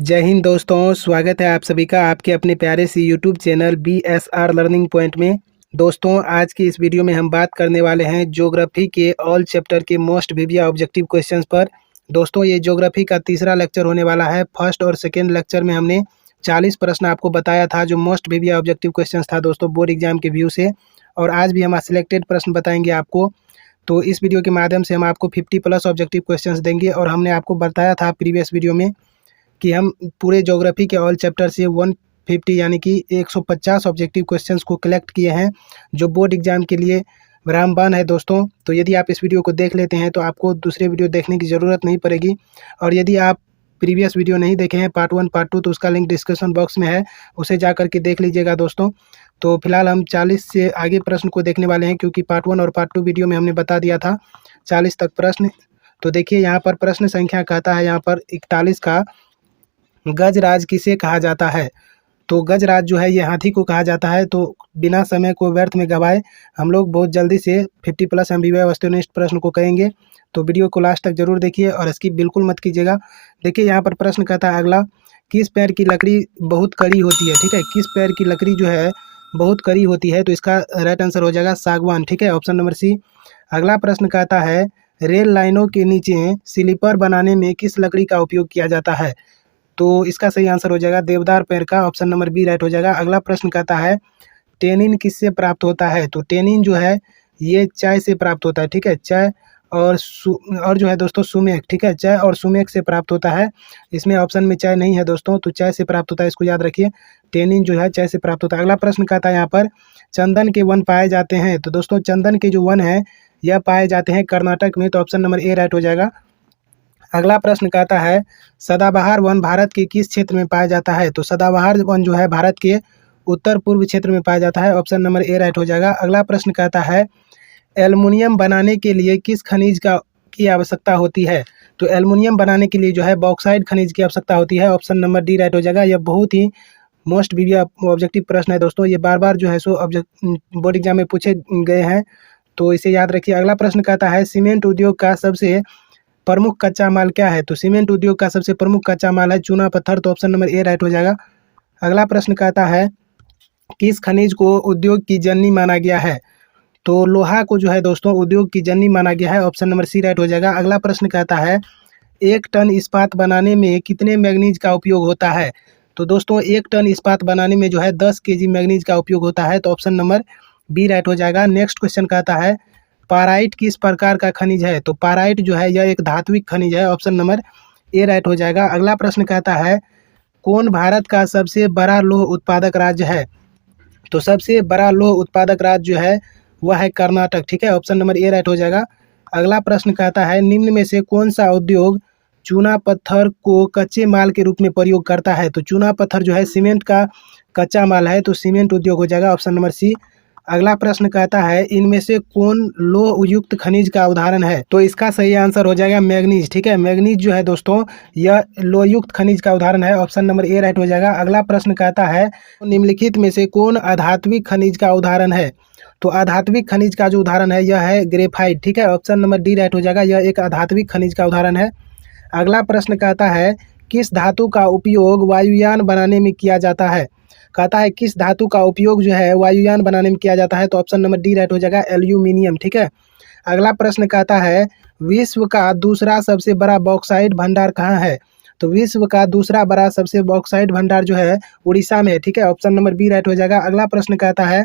जय हिंद दोस्तों, स्वागत है आप सभी का आपके अपने प्यारे से YouTube channel BSR learning point में। दोस्तों, आज की इस वीडियो में हम बात करने वाले हैं ज्योग्राफी के ऑल चैप्टर के मोस्ट प्रीवियस ऑब्जेक्टिव क्वेश्चंस पर। दोस्तों, ये ज्योग्राफी का तीसरा लेक्चर होने वाला है। फर्स्ट और सेकेंड लेक्चर में हमने 40 प्रश्न आपको बताया था जो मोस्ट प्रीवियस ऑब्जेक्टिव क्वेश्चंस था दोस्तों बोर्ड एग्जाम के व्यू से। और आज भी हम सिलेक्टेड प्रश्न बताएंगे आपको। तो इस वीडियो के माध्यम से हम आपको 50+ ऑब्जेक्टिव क्वेश्चंस देंगे। और हमने आपको बताया था प्रीवियस वीडियो में कि हम पूरे ज्योग्राफी के ऑल चैप्टर से 150 यानी कि 150 ऑब्जेक्टिव क्वेश्चंस को कलेक्ट किए हैं जो बोर्ड एग्जाम के लिए रामबाण है दोस्तों। तो यदि आप इस वीडियो को देख लेते हैं तो आपको दूसरे वीडियो देखने की ज़रूरत नहीं पड़ेगी। और यदि आप प्रीवियस वीडियो नहीं देखे हैं पार्ट 1 पार्ट 2 तो उसका लिंक डिस्क्रिप्शन बॉक्स में है, उसे जा करके देख लीजिएगा दोस्तों। तो फिलहाल हम 40 से आगे प्रश्न को देखने वाले हैं क्योंकि पार्ट 1 और पार्ट 2 वीडियो में हमने बता दिया था 40 तक प्रश्न। तो देखिए यहाँ पर प्रश्न संख्या कहता है यहाँ पर 41 का, गजराज किसे कहा जाता है। तो गजराज जो है ये हाथी को कहा जाता है। तो बिना समय को व्यर्थ में गवाए हम लोग बहुत जल्दी से 50+ MBY वस्तुनिष्ठ प्रश्न को करेंगे। तो वीडियो को लास्ट तक जरूर देखिए और स्किप बिल्कुल मत कीजिएगा। देखिए यहाँ पर प्रश्न कहता है अगला, किस पेड़ की लकड़ी बहुत कड़ी होती है। ठीक है, किस पेड़ की लकड़ी जो है बहुत कड़ी होती है। तो इसका राइट आंसर हो जाएगा सागवान। ठीक है, ऑप्शन नंबर सी। अगला प्रश्न कहता है रेल लाइनों के नीचे स्लीपर बनाने में किस लकड़ी का उपयोग किया जाता है। तो इसका सही आंसर हो जाएगा देवदार पेड़ का, ऑप्शन नंबर बी राइट हो जाएगा। अगला प्रश्न कहता है टेनिन किससे प्राप्त होता है। तो टेनिन जो है ये चाय से प्राप्त होता है। ठीक है, चाय और जो है दोस्तों सुमेक। ठीक है, चाय और सुमेक से प्राप्त होता है। इसमें ऑप्शन में चाय नहीं है दोस्तों, तो चाय से प्राप्त होता है, इसको याद रखिए। टेनिन जो है चाय से प्राप्त होता है। अगला प्रश्न कहता है यहाँ पर चंदन के वन पाए जाते हैं। तो दोस्तों चंदन के जो वन है यह पाए जाते हैं कर्नाटक में, तो ऑप्शन नंबर ए राइट हो जाएगा। अगला प्रश्न कहता है सदाबहार वन भारत के किस क्षेत्र में पाया जाता है। तो सदाबहार वन जो है भारत के उत्तर पूर्व क्षेत्र में पाया जाता है, ऑप्शन नंबर ए राइट हो जाएगा। अगला प्रश्न कहता है एल्युमिनियम बनाने के लिए किस खनिज की आवश्यकता होती है। तो एल्युमिनियम बनाने के लिए जो है बॉक्साइट खनिज की आवश्यकता होती है, ऑप्शन नंबर डी राइट हो जाएगा। यह बहुत ही मोस्ट प्रीवियस ऑब्जेक्टिव प्रश्न है दोस्तों, ये बार बार जो है सो बोर्ड एग्जाम में पूछे गए हैं, तो इसे याद रखिए। अगला प्रश्न कहता है सीमेंट उद्योग का सबसे प्रमुख कच्चा माल क्या है। तो सीमेंट उद्योग का सबसे प्रमुख कच्चा माल है चूना पत्थर, तो ऑप्शन नंबर ए राइट हो जाएगा। अगला प्रश्न कहता है किस खनिज को उद्योग की जननी माना गया है। तो लोहा को जो है दोस्तों उद्योग की जननी माना गया है, ऑप्शन नंबर सी राइट हो जाएगा। अगला प्रश्न कहता है 1 टन इस्पात बनाने में कितने मैग्नीज का उपयोग होता है। तो दोस्तों 1 टन इस्पात बनाने में जो है 10 kg मैग्नीज का उपयोग होता है, तो ऑप्शन नंबर बी राइट हो जाएगा। नेक्स्ट क्वेश्चन कहता है पाराइट किस प्रकार का खनिज है। तो पाराइट जो है यह एक धात्विक खनिज है, ऑप्शन नंबर ए राइट हो जाएगा। अगला प्रश्न कहता है कौन भारत का सबसे बड़ा लौह उत्पादक राज्य है। तो सबसे बड़ा लौह उत्पादक राज्य जो है वह है कर्नाटक। ठीक है, ऑप्शन नंबर ए राइट हो जाएगा। अगला प्रश्न कहता है निम्न में से कौन सा उद्योग चूना पत्थर को कच्चे माल के रूप में प्रयोग करता है। तो चूना पत्थर जो है सीमेंट का कच्चा माल है, तो सीमेंट उद्योग हो जाएगा, ऑप्शन नंबर सी। अगला प्रश्न कहता है इनमें से कौन लौह युक्त खनिज का उदाहरण है। तो इसका सही आंसर हो जाएगा मैग्नीज। ठीक है, मैग्नीज जो है दोस्तों यह लौह युक्त खनिज का उदाहरण है, ऑप्शन नंबर ए राइट हो जाएगा। अगला प्रश्न कहता है निम्नलिखित में से कौन अधात्विक खनिज का उदाहरण है। तो अधात्विक खनिज का जो उदाहरण है यह है ग्रेफाइट। ठीक है, ऑप्शन नंबर डी राइट हो जाएगा, यह एक अधात्विक खनिज का उदाहरण है। अगला प्रश्न कहता है किस धातु का उपयोग वायुयान बनाने में किया जाता है। कहता है किस धातु का उपयोग जो है वायुयान बनाने में किया जाता है, तो ऑप्शन नंबर डी राइट हो जाएगा, एल्यूमिनियम। ठीक है, अगला प्रश्न कहता है विश्व का दूसरा सबसे बड़ा बॉक्साइट भंडार कहाँ है। तो विश्व का दूसरा बड़ा सबसे बॉक्साइट भंडार जो है उड़ीसा में है। ठीक है, ऑप्शन नंबर बी राइट हो जाएगा। अगला प्रश्न कहता है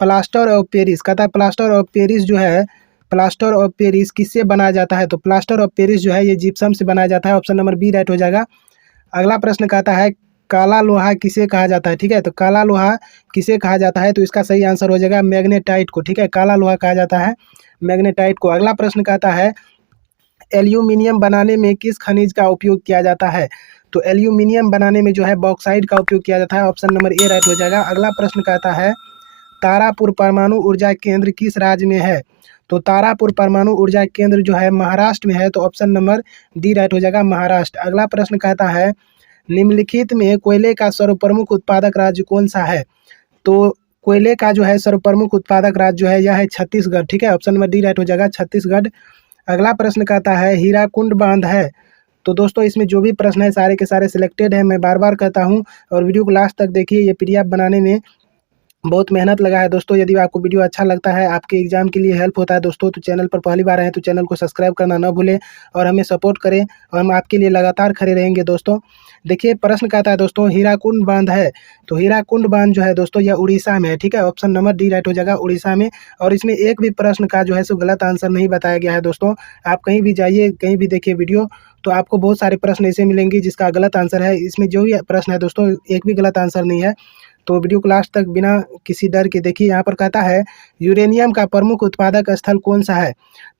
प्लास्टर ऑफ पेरिस। कहता है प्लास्टर ऑफ पेरिस जो है प्लास्टर ऑफ पेरिस किससे बनाया जाता है। तो प्लास्टर ऑफ पेरिस जो है ये जिप्सम से बनाया जाता है, ऑप्शन नंबर बी राइट हो जाएगा। अगला प्रश्न कहता है काला लोहा किसे कहा जाता है। ठीक है, तो काला लोहा किसे कहा जाता है, तो इसका सही आंसर हो जाएगा मैग्नेटाइट को। ठीक है, काला लोहा कहा जाता है मैग्नेटाइट को। अगला प्रश्न कहता है एल्यूमिनियम बनाने में किस खनिज का उपयोग किया जाता है। तो एल्यूमिनियम बनाने में जो है बॉक्साइट का उपयोग किया जाता है, ऑप्शन नंबर ए राइट हो जाएगा। अगला प्रश्न कहता है तारापुर परमाणु ऊर्जा केंद्र किस राज्य में है। तो तारापुर परमाणु ऊर्जा केंद्र जो है महाराष्ट्र में है, तो ऑप्शन नंबर डी राइट हो जाएगा, महाराष्ट्र। अगला प्रश्न कहता है निम्नलिखित में कोयले का सर्वप्रमुख उत्पादक राज्य कौन सा है। तो कोयले का जो है सर्वप्रमुख उत्पादक राज्य जो है यह है छत्तीसगढ़। ठीक है, ऑप्शन नंबर डी राइट हो जाएगा, छत्तीसगढ़। अगला प्रश्न कहता है हीराकुंड बांध है तो दोस्तों इसमें जो भी प्रश्न है सारे के सारे सिलेक्टेड हैं, मैं बार बार कहता हूँ। और वीडियो को लास्ट तक देखिए, ये पीडीएफ बनाने में बहुत मेहनत लगा है दोस्तों। यदि आपको वीडियो अच्छा लगता है, आपके एग्जाम के लिए हेल्प होता है दोस्तों, तो चैनल पर पहली बार आए तो चैनल को सब्सक्राइब करना ना भूलें और हमें सपोर्ट करें, और हम आपके लिए लगातार खड़े रहेंगे दोस्तों। देखिए प्रश्न कहता है दोस्तों, हीराकुंड बांध है, तो हीराकुंड बांध जो है दोस्तों यह उड़ीसा में है, ठीक है। ऑप्शन नंबर डी राइट हो जाएगा, उड़ीसा में। और इसमें एक भी प्रश्न का जो है सो गलत आंसर नहीं बताया गया है दोस्तों। आप कहीं भी जाइए, कहीं भी देखिए वीडियो, तो आपको बहुत सारे प्रश्न ऐसे मिलेंगे जिसका गलत आंसर है। इसमें जो भी प्रश्न है दोस्तों, एक भी गलत आंसर नहीं है। तो वीडियो को लास्ट तक बिना किसी डर के देखिए। यहाँ पर कहता है यूरेनियम का प्रमुख उत्पादक स्थल कौन सा है,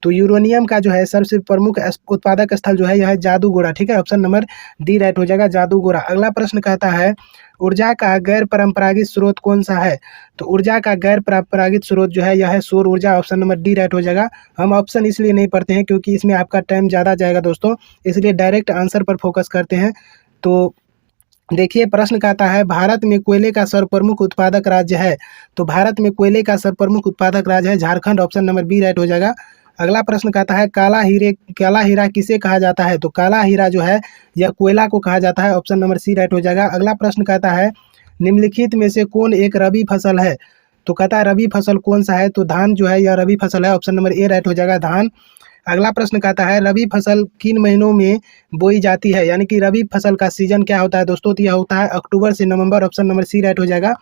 तो यूरेनियम का जो है सबसे प्रमुख उत्पादक स्थल जो है यह है जादूगोड़ा, ठीक है। ऑप्शन नंबर डी राइट हो जाएगा, जादूगोड़ा। अगला प्रश्न कहता है ऊर्जा का गैर परंपरागत स्रोत कौन सा है, तो ऊर्जा का गैर परंपरागत स्रोत जो है यह है सौर ऊर्जा। ऑप्शन नंबर डी राइट हो जाएगा। हम ऑप्शन इसलिए नहीं पढ़ते हैं क्योंकि इसमें आपका टाइम ज़्यादा जाएगा दोस्तों, इसलिए डायरेक्ट आंसर पर फोकस करते हैं। तो देखिए प्रश्न कहता है भारत में कोयले का सर्वप्रमुख उत्पादक राज्य है, तो भारत में कोयले का सर्वप्रमुख उत्पादक राज्य है Jharkhand. Option number B right हो जाएगा। अगला प्रश्न कहता है काला हीरा किसे कहा जाता है, तो काला हीरा जो है यह कोयला को कहा जाता है। ऑप्शन नंबर सी राइट हो जाएगा। अगला प्रश्न कहता है निम्नलिखित में से कौन एक रबी फसल है, तो कहता है रबी फसल कौन सा है, तो धान जो है यह रबी फसल है। ऑप्शन नंबर ए राइट हो जाएगा, धान। अगला प्रश्न कहता है रबी फसल किन महीनों में बोई जाती है, यानी कि रबी फसल का सीजन क्या होता है दोस्तों, तो यह होता है अक्टूबर से नवंबर। ऑप्शन नंबर सी राइट हो जाएगा।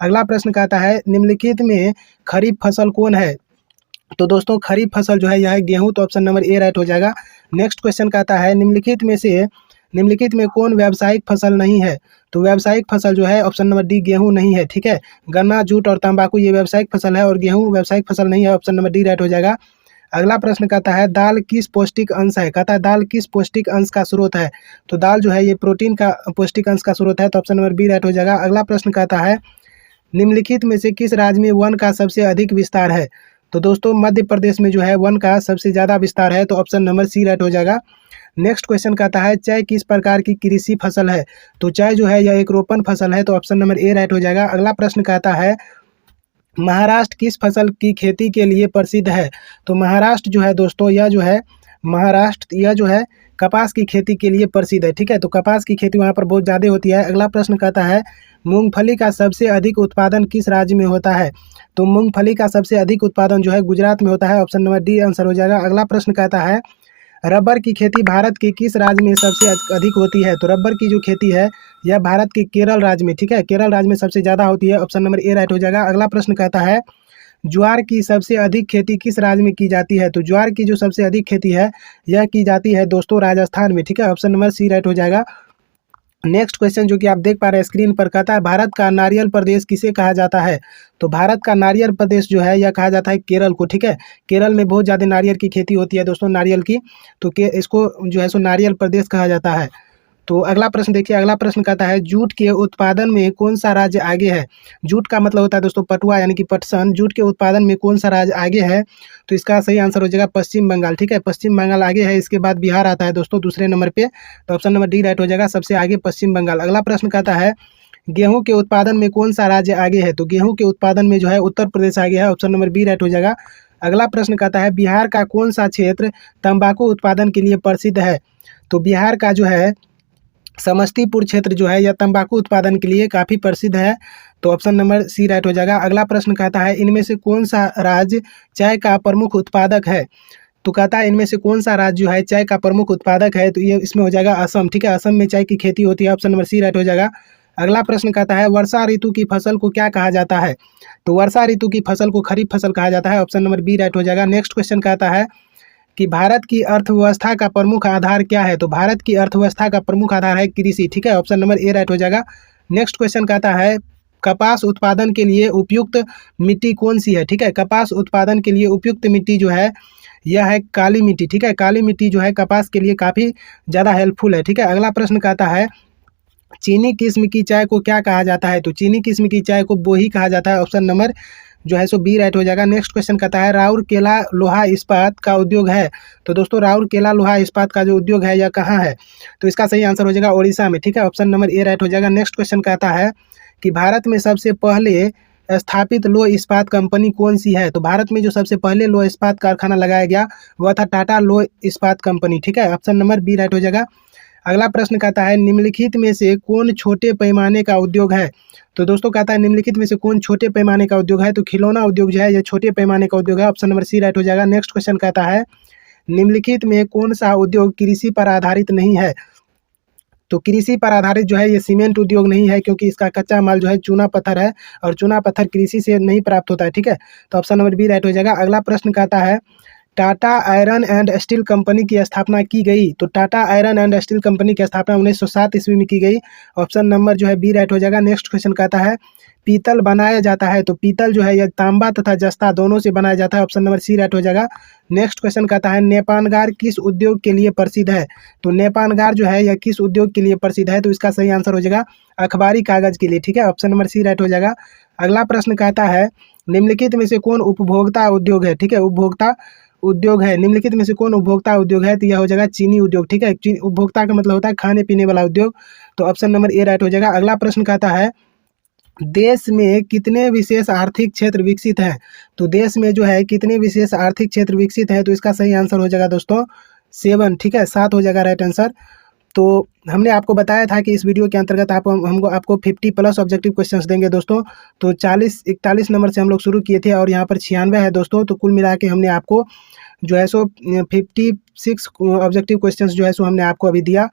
अगला प्रश्न कहता है निम्नलिखित में खरीफ फसल कौन है, तो दोस्तों खरीफ फसल जो है यह है गेहूं। तो ऑप्शन नंबर ए राइट हो जाएगा। नेक्स्ट क्वेश्चन कहता है निम्नलिखित में कौन व्यावसायिक फसल नहीं है, तो व्यावसायिक फसल जो है ऑप्शन नंबर डी गेहूं नहीं है, ठीक है। गन्ना, जूट और तंबाकू ये व्यावसायिक फसल है और गेहूं व्यावसायिक फसल नहीं है। ऑप्शन नंबर डी राइट हो जाएगा। अगला प्रश्न कहता है दाल किस पौष्टिक अंश है, कहता है दाल किस पौष्टिक अंश का स्रोत है, तो दाल जो है ये प्रोटीन का पौष्टिक अंश का स्रोत है। तो ऑप्शन नंबर बी राइट हो जाएगा। अगला प्रश्न कहता है निम्नलिखित में से किस राज्य में वन का सबसे अधिक विस्तार है, तो दोस्तों मध्य प्रदेश में जो है वन का सबसे ज़्यादा विस्तार है। तो ऑप्शन नंबर सी राइट हो जाएगा। नेक्स्ट क्वेश्चन कहता है चाय किस प्रकार की कृषि फसल है, तो चाय जो है यह एक रोपण फसल है। तो ऑप्शन नंबर ए राइट हो जाएगा। अगला प्रश्न कहता है महाराष्ट्र किस फसल की खेती के लिए प्रसिद्ध है, तो महाराष्ट्र जो है दोस्तों महाराष्ट्र यह जो है कपास की खेती के लिए प्रसिद्ध है, ठीक है। तो कपास की खेती वहाँ पर बहुत ज़्यादा होती है। अगला प्रश्न कहता है मूंगफली का सबसे अधिक उत्पादन किस राज्य में होता है, तो मूंगफली का सबसे अधिक उत्पादन जो है गुजरात में होता है। ऑप्शन नंबर डी आंसर हो जाएगा। अगला प्रश्न कहता है रबर की खेती भारत के किस राज्य में सबसे अधिक होती है, तो रबर की जो खेती है यह भारत के केरल राज्य में, ठीक है, केरल राज्य में सबसे ज़्यादा होती है। ऑप्शन नंबर ए राइट हो जाएगा। अगला प्रश्न कहता है ज्वार की सबसे अधिक खेती किस राज्य में की जाती है, तो ज्वार की जो सबसे अधिक खेती है यह की जाती है दोस्तों राजस्थान में, ठीक है। ऑप्शन नंबर सी राइट हो जाएगा। नेक्स्ट क्वेश्चन जो कि आप देख पा रहे हैं स्क्रीन पर, कहता है भारत का नारियल प्रदेश किसे कहा जाता है, तो भारत का नारियल प्रदेश जो है यह कहा जाता है केरल को, ठीक है। केरल में बहुत ज़्यादा नारियल की खेती होती है दोस्तों, नारियल की, तो इसको जो है सो नारियल प्रदेश कहा जाता है। तो अगला प्रश्न देखिए। अगला प्रश्न कहता है जूट के उत्पादन में कौन सा राज्य आगे है, जूट का मतलब होता है दोस्तों पटुआ यानी कि पटसन। जूट के उत्पादन में कौन सा राज्य आगे है, तो इसका सही आंसर हो जाएगा पश्चिम बंगाल, ठीक है। पश्चिम बंगाल आगे है, इसके बाद बिहार आता है दोस्तों दूसरे नंबर पे। तो ऑप्शन नंबर डी राइट हो जाएगा, सबसे आगे पश्चिम बंगाल। अगला प्रश्न कहता है गेहूं के उत्पादन में कौन सा राज्य आगे है, तो गेहूं के उत्पादन में जो है उत्तर प्रदेश आगे है। ऑप्शन नंबर बी राइट हो जाएगा। अगला प्रश्न कहता है बिहार का कौन सा क्षेत्र तंबाकू उत्पादन के लिए प्रसिद्ध है, तो बिहार का जो है समस्तीपुर क्षेत्र जो है यह तंबाकू उत्पादन के लिए काफ़ी प्रसिद्ध है। तो ऑप्शन नंबर सी राइट हो जाएगा। अगला प्रश्न कहता है इनमें से कौन सा राज्य चाय का प्रमुख उत्पादक है, तो कहता है इनमें से कौन सा राज्य जो है चाय का प्रमुख उत्पादक है, तो ये इसमें हो जाएगा असम, ठीक है। असम में चाय की खेती होती है। ऑप्शन नंबर सी राइट हो जाएगा। अगला प्रश्न कहता है वर्षा ऋतु की फसल को क्या कहा जाता है, तो वर्षा ऋतु की फसल को खरीफ फसल कहा जाता है। ऑप्शन नंबर बी राइट हो जाएगा। नेक्स्ट क्वेश्चन कहता है कि भारत की अर्थव्यवस्था का प्रमुख आधार क्या है, तो भारत की अर्थव्यवस्था का प्रमुख आधार है कृषि, ठीक है। ऑप्शन नंबर ए राइट हो जाएगा। नेक्स्ट क्वेश्चन कहता है कपास उत्पादन के लिए उपयुक्त मिट्टी कौन सी है, ठीक है। कपास उत्पादन के लिए उपयुक्त मिट्टी जो है यह है काली मिट्टी, ठीक है। काली मिट्टी जो है कपास के लिए काफ़ी ज़्यादा हेल्पफुल है, ठीक है। अगला प्रश्न कहता है चीनी किस्म की चाय को क्या कहा जाता है, तो चीनी किस्म की चाय को बोही कहा जाता है। ऑप्शन नंबर जो है सो बी राइट हो जाएगा। नेक्स्ट क्वेश्चन कहता है राउरकेला लोहा इस्पात का उद्योग है, तो दोस्तों राउरकेला लोहा इस्पात का जो उद्योग है यह कहाँ है, तो इसका सही आंसर हो जाएगा उड़ीसा में, ठीक है। ऑप्शन नंबर ए राइट हो जाएगा। नेक्स्ट क्वेश्चन कहता है कि भारत में सबसे पहले स्थापित लौह इस्पात कंपनी कौन सी है, तो भारत में जो सबसे पहले लौह इस्पात कारखाना लगाया गया वह था टाटा लौह इस्पात कंपनी, ठीक है। ऑप्शन नंबर बी राइट हो जाएगा। अगला प्रश्न कहता है निम्नलिखित में से कौन छोटे पैमाने का उद्योग है। तो दोस्तों कहता है निम्नलिखित में से कौन छोटे पैमाने का उद्योग है, तो खिलौना उद्योग जो है ये छोटे पैमाने का उद्योग है। ऑप्शन नंबर सी राइट हो जाएगा। नेक्स्ट क्वेश्चन कहता है निम्नलिखित में कौन सा उद्योग कृषि पर आधारित नहीं है। तो कृषि पर आधारित जो है ये सीमेंट उद्योग नहीं है, क्योंकि इसका कच्चा माल जो है चूना पत्थर है और चूना पत्थर कृषि से नहीं प्राप्त होता है। ठीक है, तो ऑप्शन नंबर बी राइट हो जाएगा। अगला प्रश्न कहता है Tata iron and steel company की स्थापना की गई। तो Tata iron and steel company की स्थापना 1907 ईस्वी में की गई। ऑप्शन नंबर जो है बी राइट हो जाएगा। नेक्स्ट क्वेश्चन कहता है पीतल बनाया जाता है। तो पीतल जो है यह तांबा तथा जस्ता दोनों से बनाया जाता है। ऑप्शन नंबर सी राइट हो जाएगा। नेक्स्ट क्वेश्चन कहता है नेपानगार किस उद्योग के लिए प्रसिद्ध है। तो नेपानगार जो है यह किस उद्योग के लिए प्रसिद्ध है, तो इसका सही आंसर हो जाएगा अखबारी कागज के लिए। ठीक है, ऑप्शन नंबर सी राइट हो जाएगा। अगला प्रश्न कहता है निम्नलिखित में से कौन उपभोक्ता उद्योग है। ठीक है, उपभोक्ता उद्योग है। निम्नलिखित में से कौन उपभोक्ता उद्योग है, तो यह हो जाएगा चीनी उद्योग। ठीक है, उपभोक्ता का मतलब होता है खाने पीने वाला उद्योग। तो ऑप्शन नंबर ए राइट हो जाएगा। अगला प्रश्न कहता है देश में कितने विशेष आर्थिक क्षेत्र विकसित हैं। तो देश में जो है कितने विशेष आर्थिक क्षेत्र विकसित हैं, तो इसका सही आंसर हो जाएगा दोस्तों 7। ठीक है, 7 हो जाएगा राइट आंसर। तो हमने आपको बताया था कि इस वीडियो के अंतर्गत आपको 50+ ऑब्जेक्टिव क्वेश्चंस देंगे दोस्तों। तो 41 नंबर से हम लोग शुरू किए थे और यहाँ पर 96 है दोस्तों। तो कुल मिला के हमने आपको जो है सो 56 ऑब्जेक्टिव क्वेश्चंस जो है सो हमने आपको अभी दिया।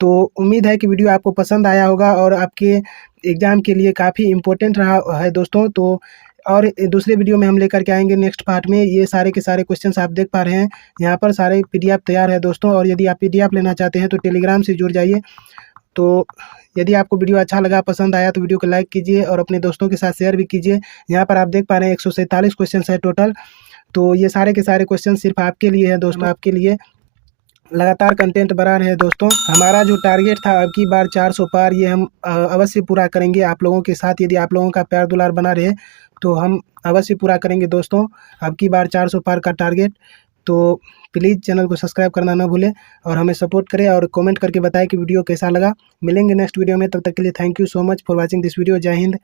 तो उम्मीद है कि वीडियो आपको पसंद आया होगा और आपके एग्ज़ाम के लिए काफ़ी इम्पोर्टेंट रहा है दोस्तों। तो और दूसरे वीडियो में हम लेकर के आएंगे नेक्स्ट पार्ट में। ये सारे के सारे क्वेश्चंस आप देख पा रहे हैं, यहाँ पर सारे PDF तैयार है दोस्तों। और यदि आप PDF लेना चाहते हैं तो टेलीग्राम से जुड़ जाइए। तो यदि आपको वीडियो अच्छा लगा, पसंद आया, तो वीडियो को लाइक कीजिए और अपने दोस्तों के साथ शेयर भी कीजिए। यहाँ पर आप देख पा रहे हैं 147 क्वेश्चन है टोटल। तो ये सारे के सारे क्वेश्चन सिर्फ आपके लिए है दोस्तों, आपके लिए लगातार कंटेंट बना रहे हैं दोस्तों। हमारा जो टारगेट था अब की बार 400 पार, ये हम अवश्य पूरा करेंगे आप लोगों के साथ। यदि आप लोगों का प्यार दुलार बना रहे तो हम अवश्य पूरा करेंगे दोस्तों अब की बार 400 पार का टारगेट। तो प्लीज़ चैनल को सब्सक्राइब करना ना भूलें और हमें सपोर्ट करें और कमेंट करके बताएं कि वीडियो कैसा लगा। मिलेंगे नेक्स्ट वीडियो में, तब तक के लिए thank you so much for watching this video. जय हिंद।